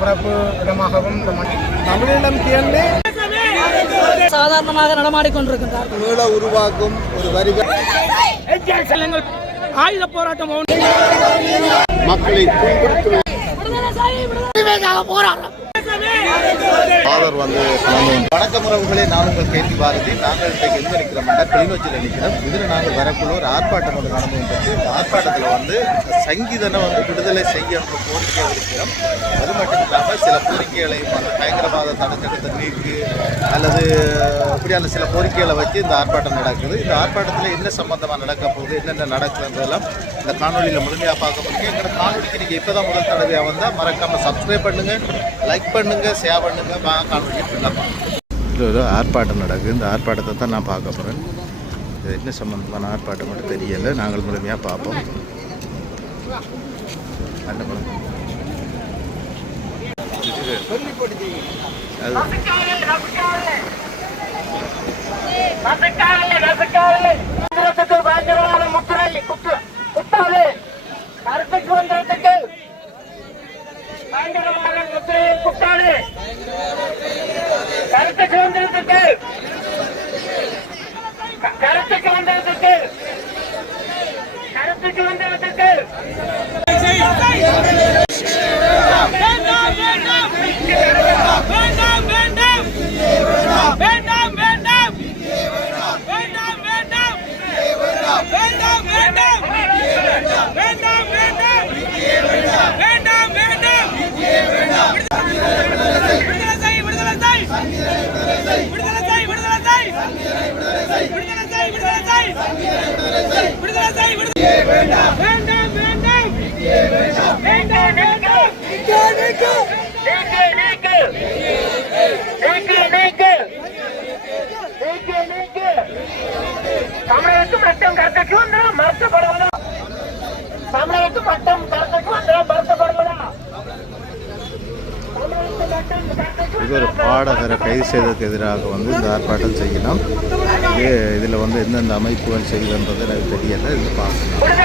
பிறப்பு இடமாகவும் தமிழிடம் சேர்ந்து சாதாரணமாக நடமாடிக்கொண்டிருக்கின்றார். மீள உருவாக்கும் ஒரு வரிகள் ஆயுத போராட்டம் மக்களை போராட்டம் வணக்கம் உறவுகளே, நான் உங்கள் கேள்வி பாரதி. நாங்கள் இன்றைக்கு எங்கே நிற்கிறோம்னா கிளிநொச்சியில் நிற்கிறோம். இதில் நாங்கள் வரக்குள்ள ஒரு ஆர்ப்பாட்டம் ஒன்று நடந்துட்டு இந்த ஆர்ப்பாட்டத்தில் சங்கீதனை விடுதலை செய்ய கோரிக்கையை இருக்கிறோம். அது மட்டும் இல்லாமல் சில கோரிக்கைகளையும் பயங்கரவாத தடைச்சட்டத்தை நீக்கு அல்லது இப்படியான சில கோரிக்கைகளை வச்சு இந்த ஆர்ப்பாட்டம் நடக்குது. இந்த ஆர்ப்பாட்டத்தில் என்ன சம்பந்தமாக நடக்க போகுது, என்னென்ன நடக்குதுன்றதெல்லாம் இந்த காணொலியில் முழுமையாக பார்க்க முடியும். எங்களோட காணொலிக்கு நீங்கள் இப்போ தான் முதல் தடவையாக வந்தால் மறக்காமல் சப்ஸ்கிரைப் பண்ணுங்கள், லைக் பண்ணுங்கள், ஷேர் பண்ணுங்கள். காணொலி இதில் ஒரு ஆர்ப்பாட்டம் நடக்குது. இந்த ஆர்ப்பாட்டத்தை தான் நான் பார்க்க போகிறேன். இது என்ன சம்பந்தமான ஆர்ப்பாட்டம் மட்டும் தெரியலை, நாங்கள் முழுமையாக பார்ப்போம். இது ஒரு பாடகரை கைது செய்ததுக்கு எதிராக இந்த ஆர்ப்பாட்டம் செய்யலாம். இதில் எந்தெந்த அமைப்புகள் செய்யுதுன்றது எனக்கு தெரியலை. இது பார்க்கலாம்.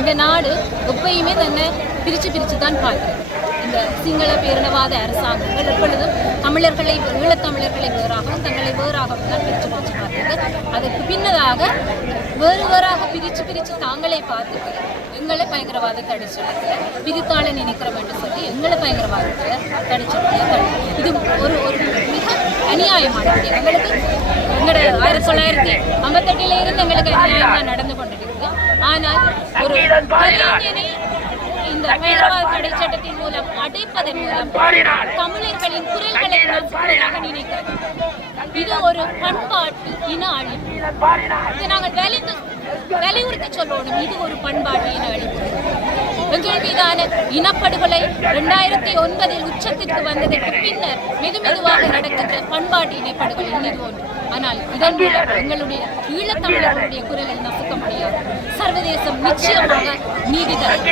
இந்த நாடு எப்பயுமே தன்னை பிரித்து தான் பார்க்கிறது. இந்த சிங்கள பேரினவாத அரசாங்கங்கள் எப்பொழுதும் தமிழர்களை ஈழத்தமிழர்களை வேறாகவும் தங்களை வேறாகவும் தான் பிரித்து பார்க்கிறது. அதற்கு பின்னதாக வேறாக பிரித்து தாங்களே பார்த்துட்டு எங்களை பயங்கரவாத தடைச்சட்டத்தில் விதித்தாள நினைக்கிறோம் என்று சொல்லி எங்களை பயங்கரவாதத்தில் தடைச்சட்டத்தில் இது ஒரு மிக அநியாயமானது. எங்களுக்கு எங்களோட 1958 இருந்து எங்களுக்கு அநியாயம் தான் நடந்து கொண்டிருக்கிறது. ஆனால் ஒரு கலைஞனை இந்த பயங்கரவாத தடை சட்டத்தின் மூலம் அடைப்பதன் மூலம் தமிழர்களின் குரல்களை நாம் நினைக்கிறோம். இது ஒரு பண்பாட்டு இன அழிப்பு. இதை நாங்கள் வலியுறுத்தி சொல்லணும். இது ஒரு பண்பாட்டு இன அழிப்பு. எங்கள் மீதான இனப்படுகொலை 2009 உச்சத்திற்கு வந்ததற்கு பின்னர் மெதுவாக நடக்கின்ற பண்பாட்டு இனப்படுகொலை இது ஒன்று. ஆனால் இதன் மூலம் எங்களுடைய ஈழத்தமிழர்களுடைய குரலை நசுக்க முடியாது. சர்வதேசம் நிச்சயமாக நீதி தரும்.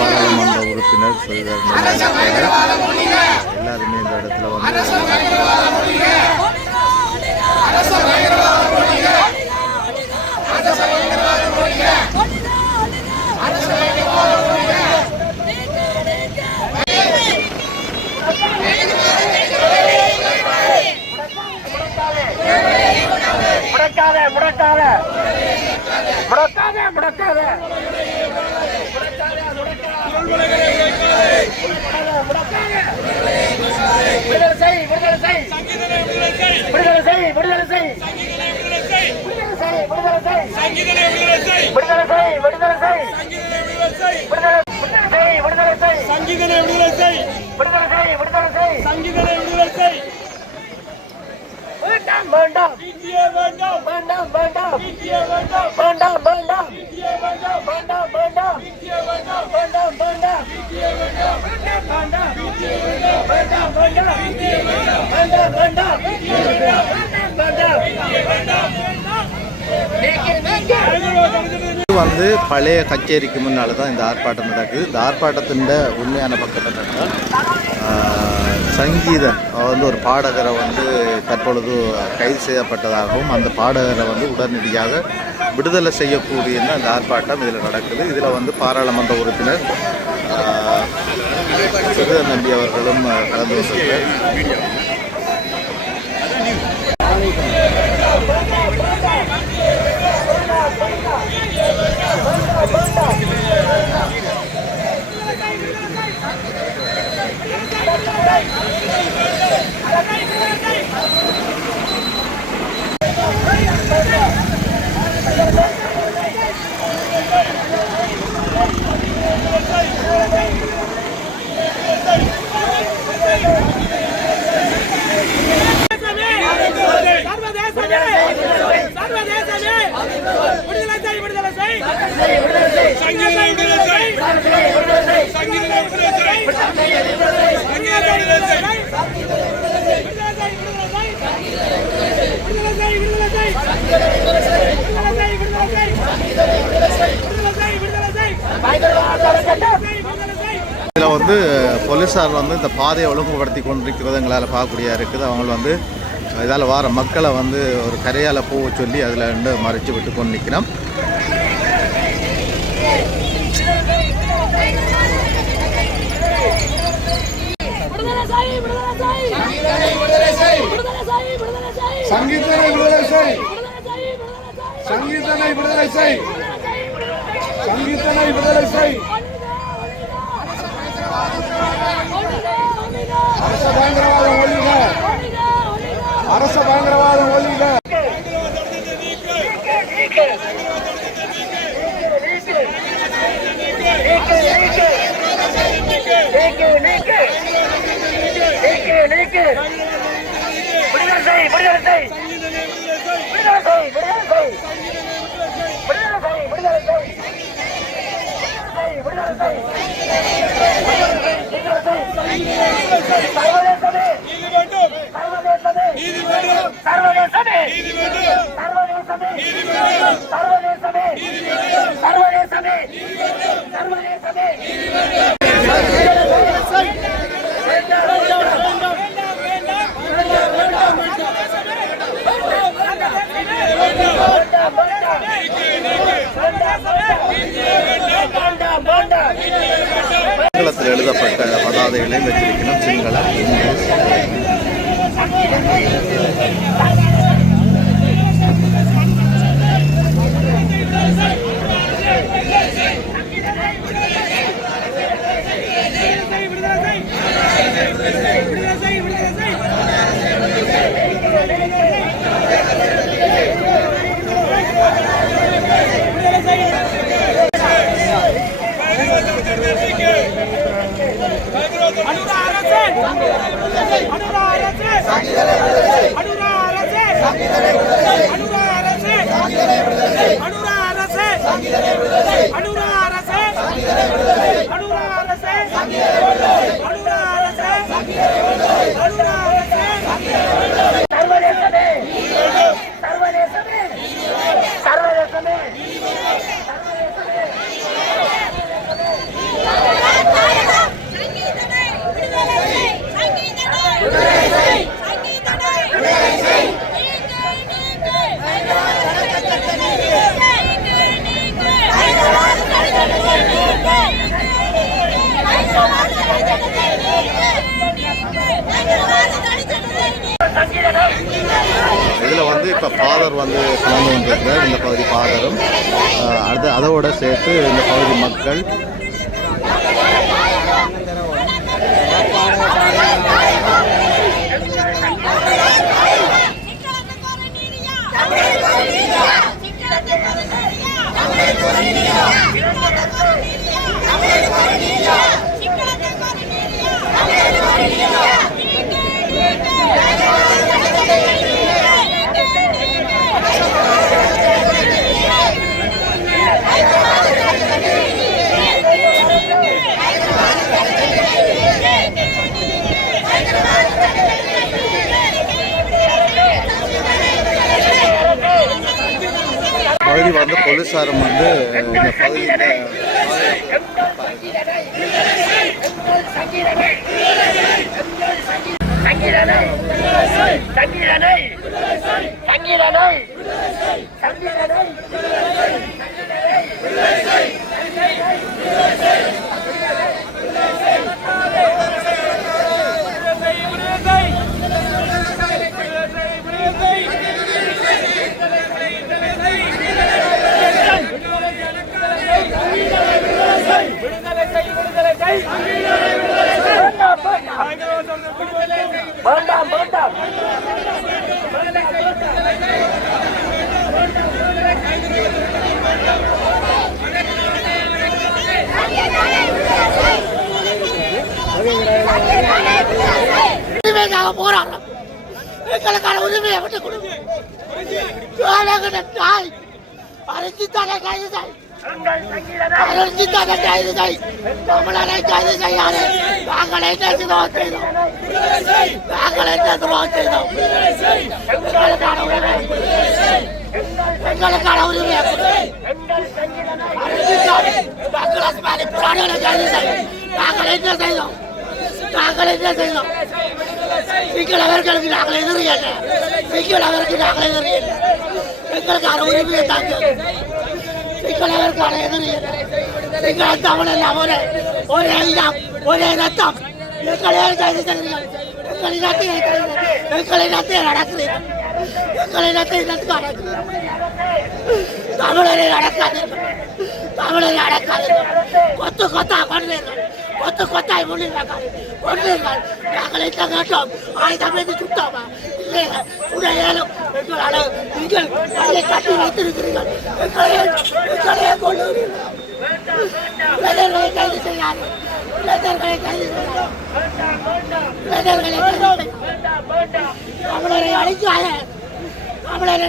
பாராளுமன்ற உறுப்பினர் எல்லாருமே இந்த இடத்துல முடக்காத முடக்காத முடக்காத விடுதலை செய் விடுதலை செய் விடுதலை செய் விடுதலை செய் விடுதலை செய் விடுதலை செய் விடுதலை செய் விடுதலை செய் சங்கீதனை விடுதலை செய் விடுதலை செய் விடுதலை செய் சங்கீதனை விடுதலை செய் வேண்டாம் வேண்டாம் இந்தியா வேண்டாம் வேண்டாம் வேண்டாம் இந்தியா வேண்டாம் வேண்டாம் வேண்டாம் இந்தியா வேண்டாம் வேண்டாம் வேண்டாம் இந்தியா வேண்டாம் வேண்டாம் வேண்டாம் இந்தியா வேண்டாம் வேண்டாம் இந்தியா வேண்டாம் வேண்டாம் வேண்டாம் இந்தியா வேண்டாம் வேண்டாம் வேண்டாம் இந்தியா வேண்டாம் வேண்டாம் இந்தியா வேண்டாம் நீக்கு நீக்கு இது வந்து பழைய கச்சேரிக்கு முன்னால் தான் இந்த ஆர்ப்பாட்டம் நடக்குது. இந்த ஆர்ப்பாட்டத்தின் உண்மையான பக்கம் என்னென்னா சங்கீதன் வந்து ஒரு பாடகரை வந்து தற்பொழுது கைது செய்யப்பட்டதாகவும் அந்த பாடகரை வந்து உடனடியாக விடுதலை செய்யக்கூடிய அந்த ஆர்ப்பாட்டம் இதில் நடக்குது. இதில் வந்து பாராளுமன்ற உறுப்பினர் சிறுதன் நம்பி அவர்களும் கலந்து கொண்டிருக்கிறார். இதில் வந்து போலீஸார் வந்து இந்த பாதையை ஒழுங்குபடுத்தி கொண்டிருக்கிறது எங்களால் பார்க்கக்கூடிய இருக்குது. அவங்க வந்து இதால் வார மக்களை வந்து ஒரு கரையால் பூவை சொல்லி அதில் ரெண்டு மறைச்சி விட்டு கொண்டு நிற்கிறோம். சங்கீதனை விடுதலை செய் சங்கீதனை விடுதலை செய் சங்கீதனை விடுதலை செய் அரச பயங்கரவாதம் ஒழிக அரச பயங்கரவாதம் ஒழிக சிங்களத்தில் எழுதப்பட்ட பதாதைகளையும் வச்சிருக்கணும். சிங்கள இதில் வந்து இப்போ ஃபாதர் வந்து கலந்து கொண்டிருக்கிறார். இந்த பகுதி ஃபாதரும் அதோட சேர்த்து இந்த பகுதி மக்கள் பகுதி வந்து போலீஸாரும் வந்து இந்த பகுதியில் உரிமைக்காக போராடுறோம். எங்களுக்கான உரிமையை விட்டு கொடுங்க. தாய் அரசித்தான கைது செய், அரசித்தான கைது செய், தமிழரை கைது செய்யாது. நாங்கள் என்ன துரோகம் செய்தோம்? நாங்கள் என்ன துரோகம் செய்தோம்? எங்களுக்கான உரிமை, எங்களுக்கான உரிமையை நாங்கள் என்ன செய்தோம்? நாங்கள் என்ன செய்தோம்? சிங்களவர்களுக்கு நாங்கள் எதிரியல்ல, சிங்களவருக்கு நாங்கள் எதிரியல்ல. எங்களுக்கான உரிமையை தாங்க. சிங்களவருக்கான எதிரியல்ல. சிங்கள தமிழ் எல்லாம் ஒரே இனம், ஒரே ரத்தம். எங்களை கைது செய்கிறீர்கள். எங்கள் இனத்தை நடக்கிறீர்கள். எங்கள் இனத்தை நடக்கிறீர்கள். தமிழரை நடக்காதீர்கள். தமிழரை நடக்காதீர்கள். கொத்து கொத்தா கொண்டீர்கள். கொத்து கொத்தாய் கொண்டீர்கள். கொண்டீர்கள். நாங்கள் என்ன கேட்டோம்? ஆயுதம் எது சுத்தமா இல்லையா? உடையாலும் எங்களால் நீங்கள் கையை கட்டி வைத்திருக்கிறீர்கள். எங்களையே கொள்ளுகிறீர்கள். இளைஞர்களை கைது செய்யாது. இளைஞர்களை கைது செய்யாது. இளைஞர்களை கைது செய்யாது. தமிழரை அழிக்காத. தமிழர்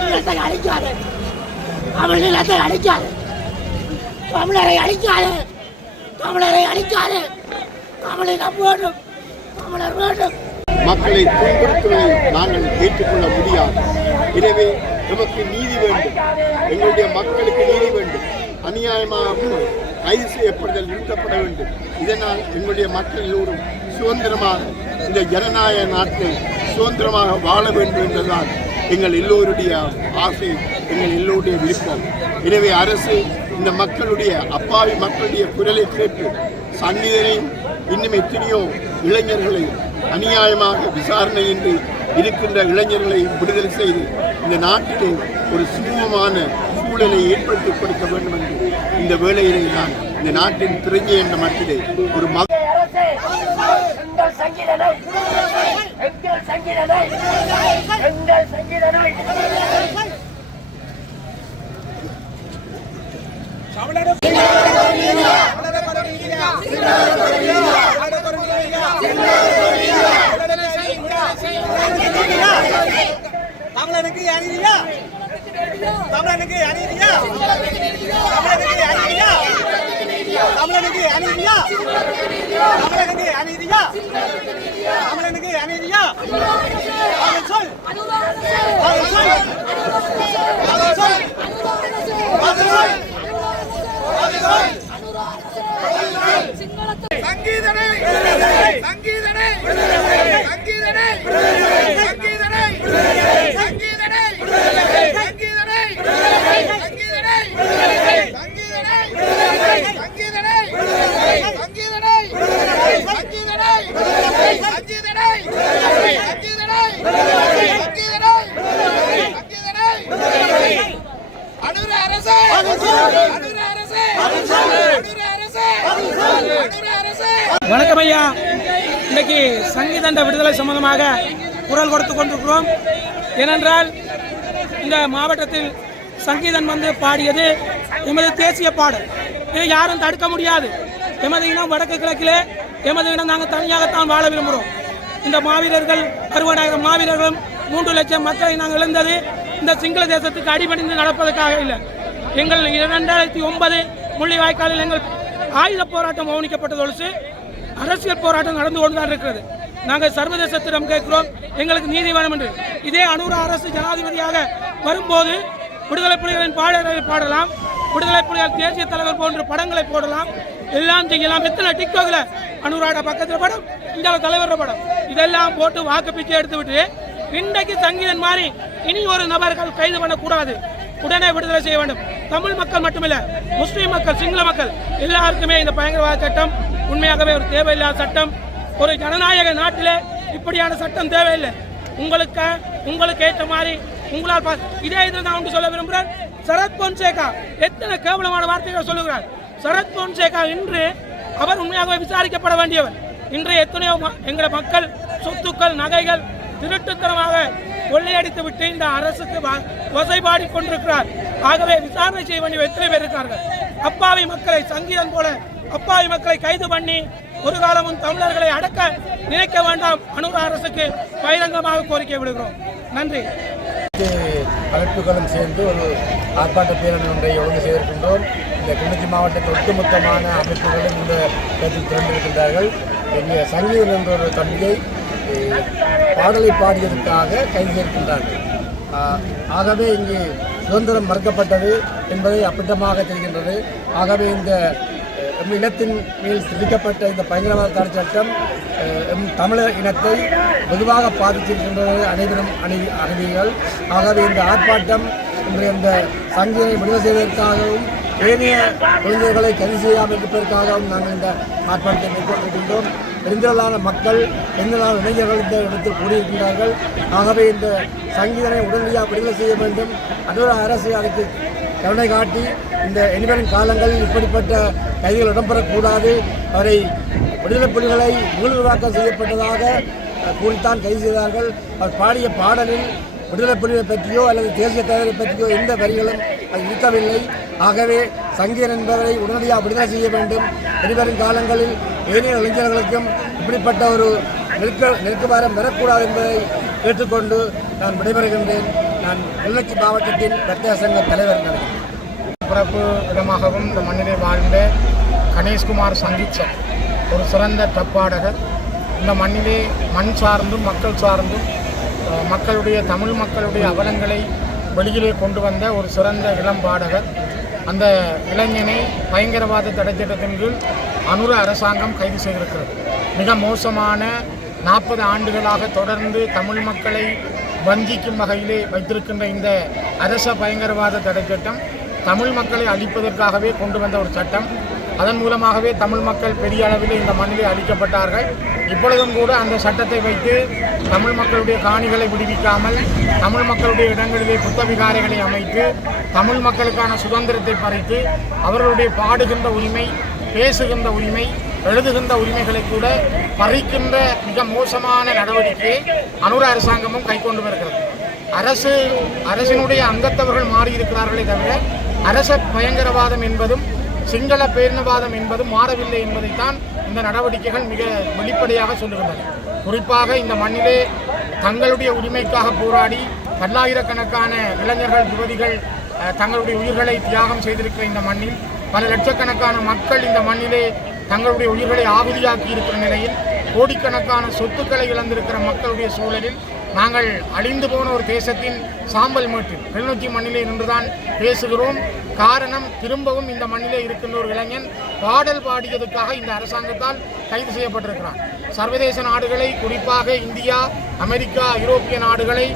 நிலத்தை அழிக்காது. தமிழ் நிலத்தை அழிக்காது. தமிழரை அழிக்காது. தமிழரை அழிக்காது. தமிழினம் வேண்டும். தமிழர் வேண்டும். மக்களை துன்புறுத்துவதை நாங்கள் ஏற்றுக்கொள்ள முடியாது. எனவே நமக்கு நீதி வேண்டும். எங்களுடைய மக்களுக்கு நீதி வேண்டும். அநியாயமாக கைது செய்யப்படுதல் நிறுத்தப்பட வேண்டும். இதனால் எங்களுடைய மக்கள் எல்லோரும் சுதந்திரமாக இந்த ஜனநாயக நாட்டில் சுதந்திரமாக வாழ வேண்டும் என்பதுதான் எங்கள் எல்லோருடைய ஆசை, எங்கள் எல்லோருடைய விருப்பம். எனவே அரசு இந்த மக்களுடைய அப்பாவி மக்களுடைய குரலை கேட்டு சங்கீதனையும் இன்னும் எத்தனையோ இளைஞர்களை அநியாயமாக விசாரணையின்றி இருக்கின்ற இளைஞர்களை விடுதலை செய்து இந்த நாட்டிலே ஒரு சுமூகமான சூழலை ஏற்படுத்தி கொடுக்க வேண்டும் என்று இந்த வேளையிலே நான் இந்த நாட்டின் திரைஞ்சை என்ற மட்டிலே ஒரு தமிழனுக்கு அநீதியா? தமிழனுக்கு அநீதியா? தமிழனுக்கு அநீதியா? தமிழனுக்கு அநீதியா? தமிழனுக்கு அநீதியா? தமிழனுக்கு அநீதியா? அவன் சொல், அவன் சொல், அவன் சொல், அவன் சொல், அவன் சொல். சங்கீதனை, சங்கீதனை, சங்கீதனை, சங்கீதனை, சங்கீதனை, சங்கீதனை, சங்கீதனை, சங்கீதனை, சங்கீதனை, சங்கீதனை, சங்கீதனை, சங்கீதனை, சங்கீதனை, வணக்கம் ஐயா. இன்றைக்கு சங்கீதண்ட விடுதலை சம்பந்தமாக குரல் கொடுத்து கொண்டிருக்கிறோம். ஏனென்றால் இந்த மாவட்டத்தில் சங்கீதன் வந்து பாடியது எமது தேசிய பாடல். இதை யாரும் தடுக்க முடியாது. எமது இனம் வடக்கு கிழக்கிலே எமது இனம் நாங்கள் தனியாகத்தான் வாழ விரும்புகிறோம். இந்த மாவீரர்கள் 60,000 மாவீரர்களும் 3 லட்சம் மக்களை நாங்கள் இழந்தது இந்த சிங்கள தேசத்துக்கு அடிபணிந்து நடப்பதற்காக இல்லை. எங்கள் 2009 முள்ளிவாய்க்காலில் எங்கள் ஆயுத போராட்டம் கவனிக்கப்பட்டதொழிச்சு அரசியல் போராட்டம் நடந்து கொண்டுதான் இருக்கிறது. நாங்கள் சர்வதேசத்திடம் கேட்கிறோம் எங்களுக்கு நீதி வேணும் என்று. இதே அனுரா அரசு ஜனாதிபதியாக வரும்போது விடுதலை புலிகளின் பாடல்களை பாடலாம், விடுதலை புலிகள் தேசிய தலைவர் போன்ற படங்களை போடலாம், எல்லாம் செய்யலாம். எத்தனை டிக்டாக்ல அனுராட பக்கத்தில் படம், இந்தியாவில் தலைவர் படம், இதெல்லாம் போட்டு வாக்கு பிச்சை எடுத்து விட்டு இன்றைக்கு சங்கீதன் மாதிரி இனி ஒரு நபர்கள் கைது பண்ணக்கூடாது, உடனே விடுதலை செய்ய வேண்டும். தமிழ் மக்கள் மட்டுமில்லை, முஸ்லீம் மக்கள், சிங்கள மக்கள் எல்லாருக்குமே இந்த பயங்கரவாத சட்டம் உண்மையாகவே ஒரு தேவையில்லாத சட்டம். ஒரு ஜனநாயக நாட்டிலே இப்படியான சட்டம் தேவையில்லை. உங்களுக்கு ஏற்ற மாதிரி உங்களால் இதே இதில் நான் ஒன்று சொல்ல விரும்புகிறேன். சரத் பொன்சேகா எத்தனை கேவலமான வார்த்தைகள் சொல்லுகிறார். சரத் பொன்சேகா இன்று அவர் உண்மையாகவே விசாரிக்கப்பட வேண்டியவர். இன்று எத்தனையோ எங்கள் மக்கள் சொத்துக்கள் நகைகள் திருட்டுத்தனமாக கொள்ளையடித்து விட்டு இந்த அரசுக்கு வசைபாடி கொண்டிருக்கிறார். ஆகவே விசாரணை செய்ய வேண்டிய எத்தனை பேர் இருக்கார்கள். அப்பாவி மக்களை சங்கீதம் போல அப்பாவி மக்களை கைது பண்ணி ஒரு காலமும் தமிழர்களை அடக்க நினைக்க வேண்டாம். அனுரா அரசுக்கு பகிரங்கமாக கோரிக்கை விடுகிறோம். நன்றி. அமைப்புகளும் சேர்ந்து ஒரு ஆர்ப்பாட்ட பேரணி ஒன்றை ஒழுங்கு செய்திருக்கின்றோம். இந்த கிளிநொச்சி மாவட்டத்தில் ஒட்டுமொத்தமான அமைப்புகளும் இந்த இடத்தில் திறந்திருக்கின்றார்கள். இங்கே சங்கீதம் என்ற ஒரு தம்பியை பாடலை பாடியதற்காக கைது செய்திருக்கின்றார்கள். ஆகவே இங்கு சுதந்திரம் மறுக்கப்பட்டது என்பதை அப்பட்டமாக தெரிகின்றது. ஆகவே இந்த இனத்தின் மேல் திணிக்கப்பட்ட இந்த பயங்கரவாத தடை சட்டம் தமிழர் இனத்தை வெகுவாக பாதித்திருக்கின்றது. அனைவரும் அறிவீர்கள். ஆகவே இந்த ஆர்ப்பாட்டம் இன்று இந்த சங்கீதனை விடுதலை செய்வதற்காகவும் ஏனைய குழந்தைகளை கைது செய்யாமல் இருப்பதற்காகவும் நாங்கள் இந்த ஆர்ப்பாட்டத்தை மேற்கொண்டிருக்கின்றோம். பெருந்திரளான மக்கள், பெருந்திரளான இளைஞர்கள் இந்த இடத்தில் கூடியிருக்கின்றார்கள். ஆகவே இந்த சங்கீதனை உடனடியாக விடுதலை செய்ய வேண்டும். அனுரா அரசு அதற்கு கருணை காட்டி இந்த இனிவரும் காலங்களில் இப்படிப்பட்ட கைதிகள் இடம்பெறக்கூடாது. அவரை விடுதலை புலிகளை மீளுருவாக்கம் செய்யப்பட்டதாக கூறித்தான் கைது செய்தார்கள். அவர் பாடிய பாடலில் விடுதலை புலிகளை பற்றியோ அல்லது தேசிய தலைவரை பற்றியோ எந்த வரிகளும் அது இருக்கவில்லை. ஆகவே சங்கீதன் என்பவரை உடனடியாக விடுதலை செய்ய வேண்டும். இனிவரும் காலங்களில் ஏனைய இளைஞர்களுக்கும் இப்படிப்பட்ட ஒரு நெருக்கவாரம் வரக்கூடாது என்பதை கேட்டுக்கொண்டு நான் விடைபெறுகின்றேன். நான் கிளிநொச்சி மாவட்டத்தின் வர்த்தக சங்க தலைவர் நினைக்கிறேன். பிறப்பு இடமாகவும் இந்த மண்ணிலே வாழ்ந்த கணேஷ்குமார் சங்கீத் ஒரு சிறந்த தப்பாடகர். இந்த மண்ணிலே மண் சார்ந்தும் மக்கள் சார்ந்தும் மக்களுடைய தமிழ் மக்களுடைய அவலங்களை வெளியிலே கொண்டு வந்த ஒரு சிறந்த இளம் பாடகர். அந்த இளைஞனை பயங்கரவாத தடைச்சட்டத்தின் கீழ் அனுரா அரசாங்கம் கைது செய்திருக்கிறது. மிக மோசமான 40 ஆண்டுகளாக தொடர்ந்து தமிழ் மக்களை வஞ்சிக்கும் வகையிலே வைத்திருக்கின்ற இந்த அரச பயங்கரவாத தடைச்சட்டம் தமிழ் மக்களை அழிப்பதற்காகவே கொண்டு வந்த ஒரு சட்டம். அதன் மூலமாகவே தமிழ் மக்கள் பெரிய அளவில் இந்த மண்ணிலே அழிக்கப்பட்டார்கள். இப்பொழுதும் கூட அந்த சட்டத்தை வைத்து தமிழ் மக்களுடைய காணிகளை விடுவிக்காமல் தமிழ் மக்களுடைய இடங்களிலே புத்தவிகாரைகளை அமைத்து தமிழ் மக்களுக்கான சுதந்திரத்தை பறித்து அவர்களுடைய பாடுகின்ற உரிமை, பேசுகின்ற உரிமை, எழுதுகின்ற உரிமைகளை கூட பறிக்கின்ற மிக மோசமான நடவடிக்கையை அனுரா அரசாங்கமும் கைக்கொண்டு வருகிறது. அரசினுடைய அங்கத்தவர்கள் மாறியிருக்கிறார்களே தவிர அரச பயங்கரவாதம் என்பதும் சிங்கள பேரினவாதம் என்பதும் மாறவில்லை என்பதைத்தான் இந்த நடவடிக்கைகள் மிக வெளிப்படையாக சொல்லுகின்றன. குறிப்பாக இந்த மண்ணிலே தங்களுடைய உரிமைக்காக போராடி பல்லாயிரக்கணக்கான இளைஞர்கள், யுவதிகள் தங்களுடைய உயிர்களை தியாகம் செய்திருக்கிற இந்த மண்ணில் பல லட்சக்கணக்கான மக்கள் இந்த மண்ணிலே தங்களுடைய உயிர்களை ஆகுதியாக்கி இருக்கிற நிலையில் கோடிக்கணக்கான சொத்துக்களை இழந்திருக்கிற மக்களுடைய சூழலில் நாங்கள் அழிந்து போன ஒரு தேசத்தின் சாம்பல் மேட்டில் கிளிநொச்சி மண்ணிலே நின்றுதான் பேசுகிறோம். காரணம், திரும்பவும் இந்த மண்ணிலே இருக்கின்ற ஒரு இளைஞன் பாடல் பாடியதுக்காக இந்த அரசாங்கத்தால் கைது செய்யப்பட்டிருக்கிறார். சர்வதேச நாடுகளை, குறிப்பாக இந்தியா, அமெரிக்கா, ஐரோப்பிய நாடுகளை,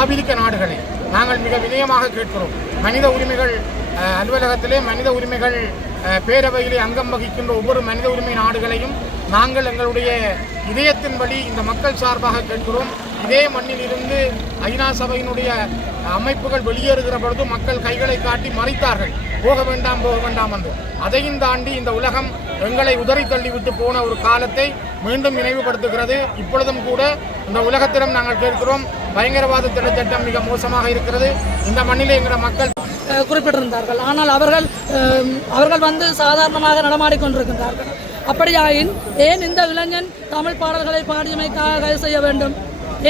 ஆப்பிரிக்க நாடுகளை நாங்கள் மிக வினயமாக கேட்கிறோம். மனித உரிமைகள் அலுவலகத்திலே மனித உரிமைகள் பேரவையிலே அங்கம் வகிக்கின்ற ஒவ்வொரு மனித உரிமை நாடுகளையும் நாங்கள் எங்களுடைய இதயத்தின் வழி இந்த மக்கள் சார்பாக கேட்கிறோம். இதே மண்ணில் இருந்து ஐநா சபையினுடைய அமைப்புகள் வெளியேறுகிற பொழுது மக்கள் கைகளை காட்டி மறைத்தார்கள், போக வேண்டாம் போக வேண்டாம் என்று. அதையும் தாண்டி இந்த உலகம் எங்களை உதறி தள்ளிவிட்டு போன ஒரு காலத்தை மீண்டும் நினைவுபடுத்துகிறது. இப்பொழுதும் கூட இந்த உலகத்திடம் நாங்கள் கேட்கிறோம், பயங்கரவாத தடை சட்டம் மிக மோசமாக இருக்கிறது. இந்த மண்ணிலே எங்கள் மக்கள் குறிப்பிட்டிருந்தார்கள். ஆனால் அவர்கள் வந்து சாதாரணமாக நடமாடிக்கொண்டிருக்கின்றார்கள். அப்படியாயின் ஏன் இந்த இளைஞன் தமிழ் பாடல்களை பாடியமைக்காக கைது செய்ய வேண்டும்?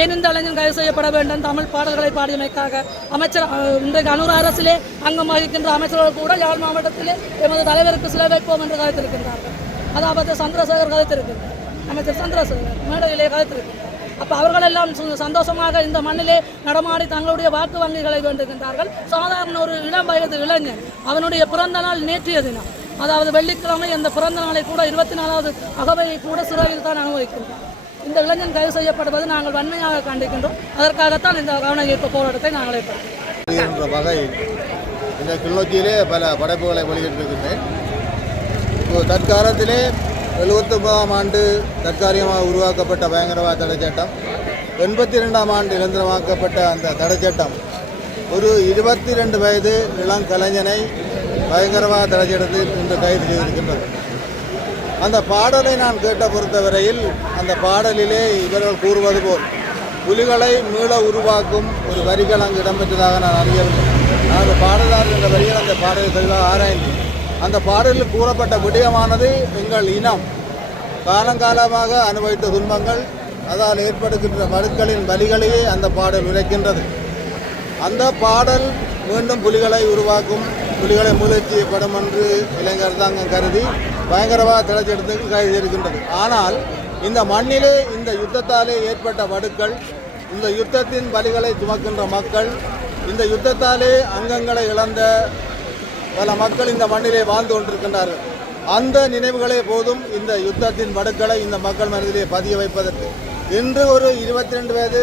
ஏன் இந்த இளைஞன் கைது செய்யப்பட வேண்டும்? தமிழ் பாடல்களை பாடியமைக்காக அமைச்சர் இன்றைக்கு அனூர் அரசிலே அங்கம் வகிக்கின்ற அமைச்சர்கள் கூட யாழ் மாவட்டத்திலே எமது தலைவருக்கு சிலை வைப்போம் என்று கதைத்திருக்கின்றார்கள். அதாவது சந்திரசேகர் கதைத்திருக்கின்றார், அமைச்சர் சந்திரசேகர் மேடையிலே கதைத்திருக்கின்றார். அப்போ அவர்களெல்லாம் சந்தோஷமாக இந்த மண்ணிலே நடமாடி தங்களுடைய வாக்கு வங்கிகளை வேண்டுகின்றார்கள். சாதாரண ஒரு இளம் வயது இளைஞன், அவனுடைய பிறந்த நாள் நேற்றைய தினம், அதாவது வெள்ளிக்கிழமை அந்த பிறந்த நாளை கூட 24வது அகவையை கூட சிறையில் தான் அனுபவிக்கின்றோம். இந்த இளைஞன் கைது செய்யப்படுவது நாங்கள் வன்மையாக கண்டிக்கின்றோம். அதற்காகத்தான் இந்த கவன ஈர்ப்பு போராட்டத்தை நாங்கள் ஏற்படுத்துகின்ற வகையில் இந்த கிளிநொச்சியிலே பல படைப்புகளை வெளியிட்டிருக்கின்றேன். இப்போ தற்காலத்திலே 79ஆம் ஆண்டு தற்காலிகமாக உருவாக்கப்பட்ட பயங்கரவாத தடை சட்டம், 82ஆம் ஆண்டு நிரந்தரமாக்கப்பட்ட அந்த தடை சட்டம் ஒரு 22 வயது இளங்கலைஞனை பயங்கரவாத தடை சட்டத்தில் இன்று கைது செய்திருக்கின்றது. அந்த பாடலை நான் கேட்ட பொறுத்தவரையில் அந்த பாடலிலே இவர்கள் கூறுவது போல் புலிகளை மீள உருவாக்கும் ஒரு வரிகள் அங்கு இடம்பெற்றதாக நான் அறியவில்லை. நான் அந்த பாடலார் என்ற வரிகள் அந்த பாடலை தெளிவாக ஆராய்ந்து அந்த பாடலில் கூறப்பட்ட விடயமானது எங்கள் இனம் காலங்காலமாக அனுபவித்த துன்பங்கள், அதால் ஏற்படுகின்ற மடுக்களின் வலிகளையே அந்த பாடல் உரைக்கின்றது. அந்த பாடல் மீண்டும் புலிகளை உருவாக்கும், புலிகளை முயற்சி செய்யப்படும் என்று இலங்கை அரசாங்கம் கருதி பயங்கரவாத தடை சட்டத்துக்கு கைது செய்திருக்கின்றது. ஆனால் இந்த மண்ணிலே இந்த யுத்தத்தாலே ஏற்பட்ட வடுக்கள், இந்த யுத்தத்தின் வலிகளை சுமக்கின்ற மக்கள், இந்த யுத்தத்தாலே அங்கங்களை இழந்த பல மக்கள் இந்த மண்ணிலே வாழ்ந்து கொண்டிருக்கின்றார்கள். அந்த நினைவுகளே போதும் இந்த யுத்தத்தின் வடுக்களை இந்த மக்கள் மனதிலே பதிய வைப்பதற்கு. இன்று ஒரு 22 வயது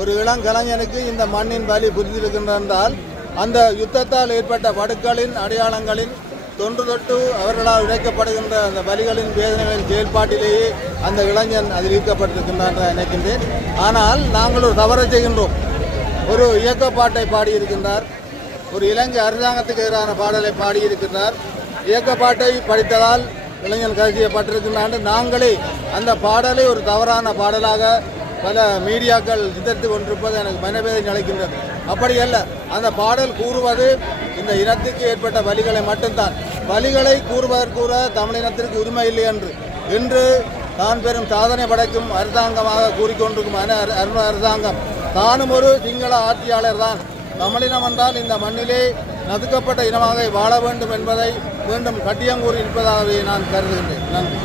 ஒரு இளங்கலைஞனுக்கு இந்த மண்ணின் வலி புரிந்திருக்கின்றால் அந்த யுத்தத்தால் ஏற்பட்ட வடுக்களின் அடையாளங்களின் தொன்று தொட்டு அவர்களால் உழைக்கப்படுகின்ற அந்த வலிகளின் வேதனைகளின் செயல்பாட்டிலேயே அந்த இளைஞன் அதில் ஈர்க்கப்பட்டிருக்கின்றான் என்று நினைக்கின்றேன். ஆனால் நாங்கள் ஒரு தவறை செய்கின்றோம். ஒரு இயக்கப்பாட்டை பாடியிருக்கின்றார், ஒரு இலங்கை அரசாங்கத்துக்கு எதிரான பாடலை பாடியிருக்கின்றார். இயக்கப்பாட்டை படித்ததால் இளைஞன் கைது செய்யப்பட்டிருக்கின்றான். நாங்களே அந்த பாடலை ஒரு தவறான பாடலாக பல மீடியாக்கள் சித்தரித்து கொண்டிருப்பது எனக்கு மனவேதனை அளிக்கின்றது. அப்படி அல்ல, அந்த பாடல் கூறுவது இந்த இனத்துக்கு ஏற்பட்ட வலிகளை மட்டும்தான். வலிகளை கூறுவதற்கூற தமிழினத்திற்கு உரிமை இல்லை என்று இன்று தான் பெரும் சாதனை படைக்கும் அரசாங்கமாக கூறிக்கொண்டிருக்கும் அரசாங்கம் தானும் ஒரு சிங்கள ஆட்சியாளர் தான். தமிழினம் என்றால் இந்த மண்ணிலே நதுக்கப்பட்ட இனமாக வாழ வேண்டும் என்பதை மீண்டும் கட்டியங்கூறி இருப்பதாகவே நான் கருதுகின்றேன். நன்றி.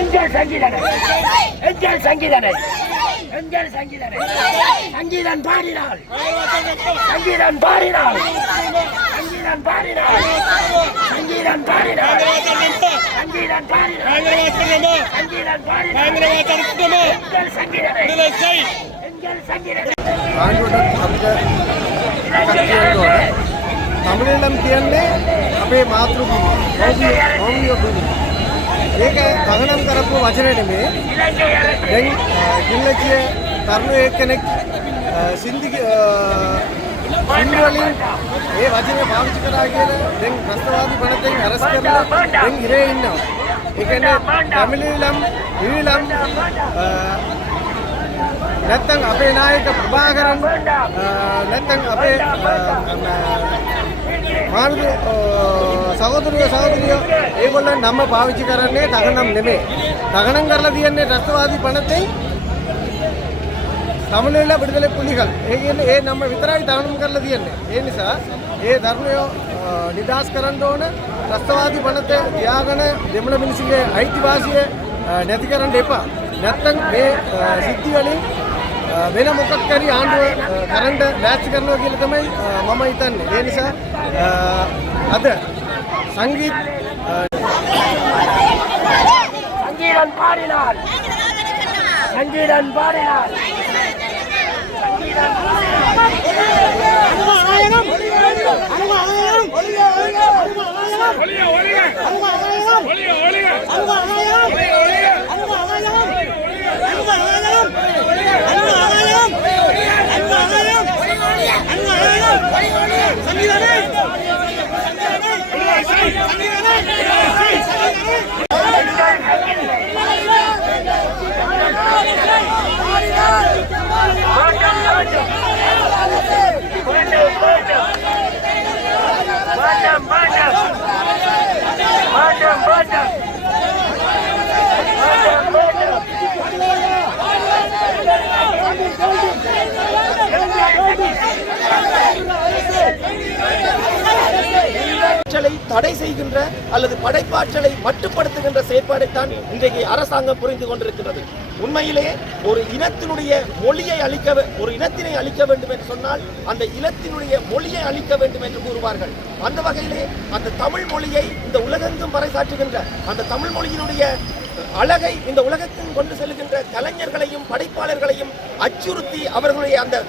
எங்கள் சங்கீதனை, எங்கள் சங்கீதனை, எங்கள் சங்கீதனை, சங்கீதன் பாடினாள், சங்கீதன் பாடினாள், சங்கீதன் பாடினாள், சங்கீதன் பாடினாள், சங்கீதன் பாடினாள், சங்கீதன் பாடினாள், எங்கள் சங்கீதனை, எங்கள் சங்கீதனை. தமிழீழம் කියන්නේ අපේ මාතෘභූමිය, මෞර්ය භූමිය. ඒක තහනම් කරපු වචන නෙමෙයි. දැන් කිල්ලකිය තරුණ එක්කෙනෙක් සින්දි වලින් ඒ වචනේ පාවිච්චි කරා කියලා දැන් ප්‍රස්තාවාදී පනතෙන් අරස් කරලා දැන් ඉරේ ඉන්නවා. ඒ කියන්නේ தமிழீழம் ඊළම් නැත්තම් අපේ නායක ප්‍රභාකරන් නැත්තම් අපේ මානව සහෝදරියෝ ඒගොල්ලන් නම පාවිච්චි කරන්නේ තහනම් නෙමෙයි. තහනම් කරලා තියන්නේ රස්තවාදී පනතෙන් தமிழீழ විடுதலை පුලිகள். ඒ කියන්නේ ඒ නම විතරයි තහනම් කරලා තියන්නේ. ඒ නිසා ඒ ධර්මයෝ නිදාස් කරන්න ඕන. රස්තවාදී පනත තියාගෙන දෙමළ මිනිස්සුගේ අයිතිවාසිය නැති කරන්න එපා. නැත්තම් මේ සිද්ධි වලින් වෙන මොකක් හරි ආණ්ඩුව කරන්න ලෑස්ති කරනවා කියලා තමයි මම හිතන්නේ. ඒ නිසා අද සංගීත சங்கீதன் பாடினாள், சங்கீதன் பாடினாள், தடை செய்கின்ற அல்லது படைப்பாற்றலை மட்டுப்படுத்துகின்ற செயற்பாடைத்தான் இன்றைக்கு அரசாங்கம் புரிந்து கொண்டிருக்கிறது. உண்மையிலே ஒரு இனத்தினுடைய மொழியை ஒரு இனத்தினை அழிக்க வேண்டும் என்று சொன்னால் அந்த இனத்தினுடைய மொழியை அழிக்க வேண்டும் என்று கூறுவார்கள். அந்த வகையிலே அந்த தமிழ் மொழியை இந்த உலகெங்கும் பறைசாற்றுகின்ற அந்த தமிழ் மொழியினுடைய அழகை இந்த உலகத்தின் கொண்டு செல்கின்ற கலைஞர்களையும் படைப்பாளர்களையும் அச்சுறுத்தி அவர்களுடைய அந்த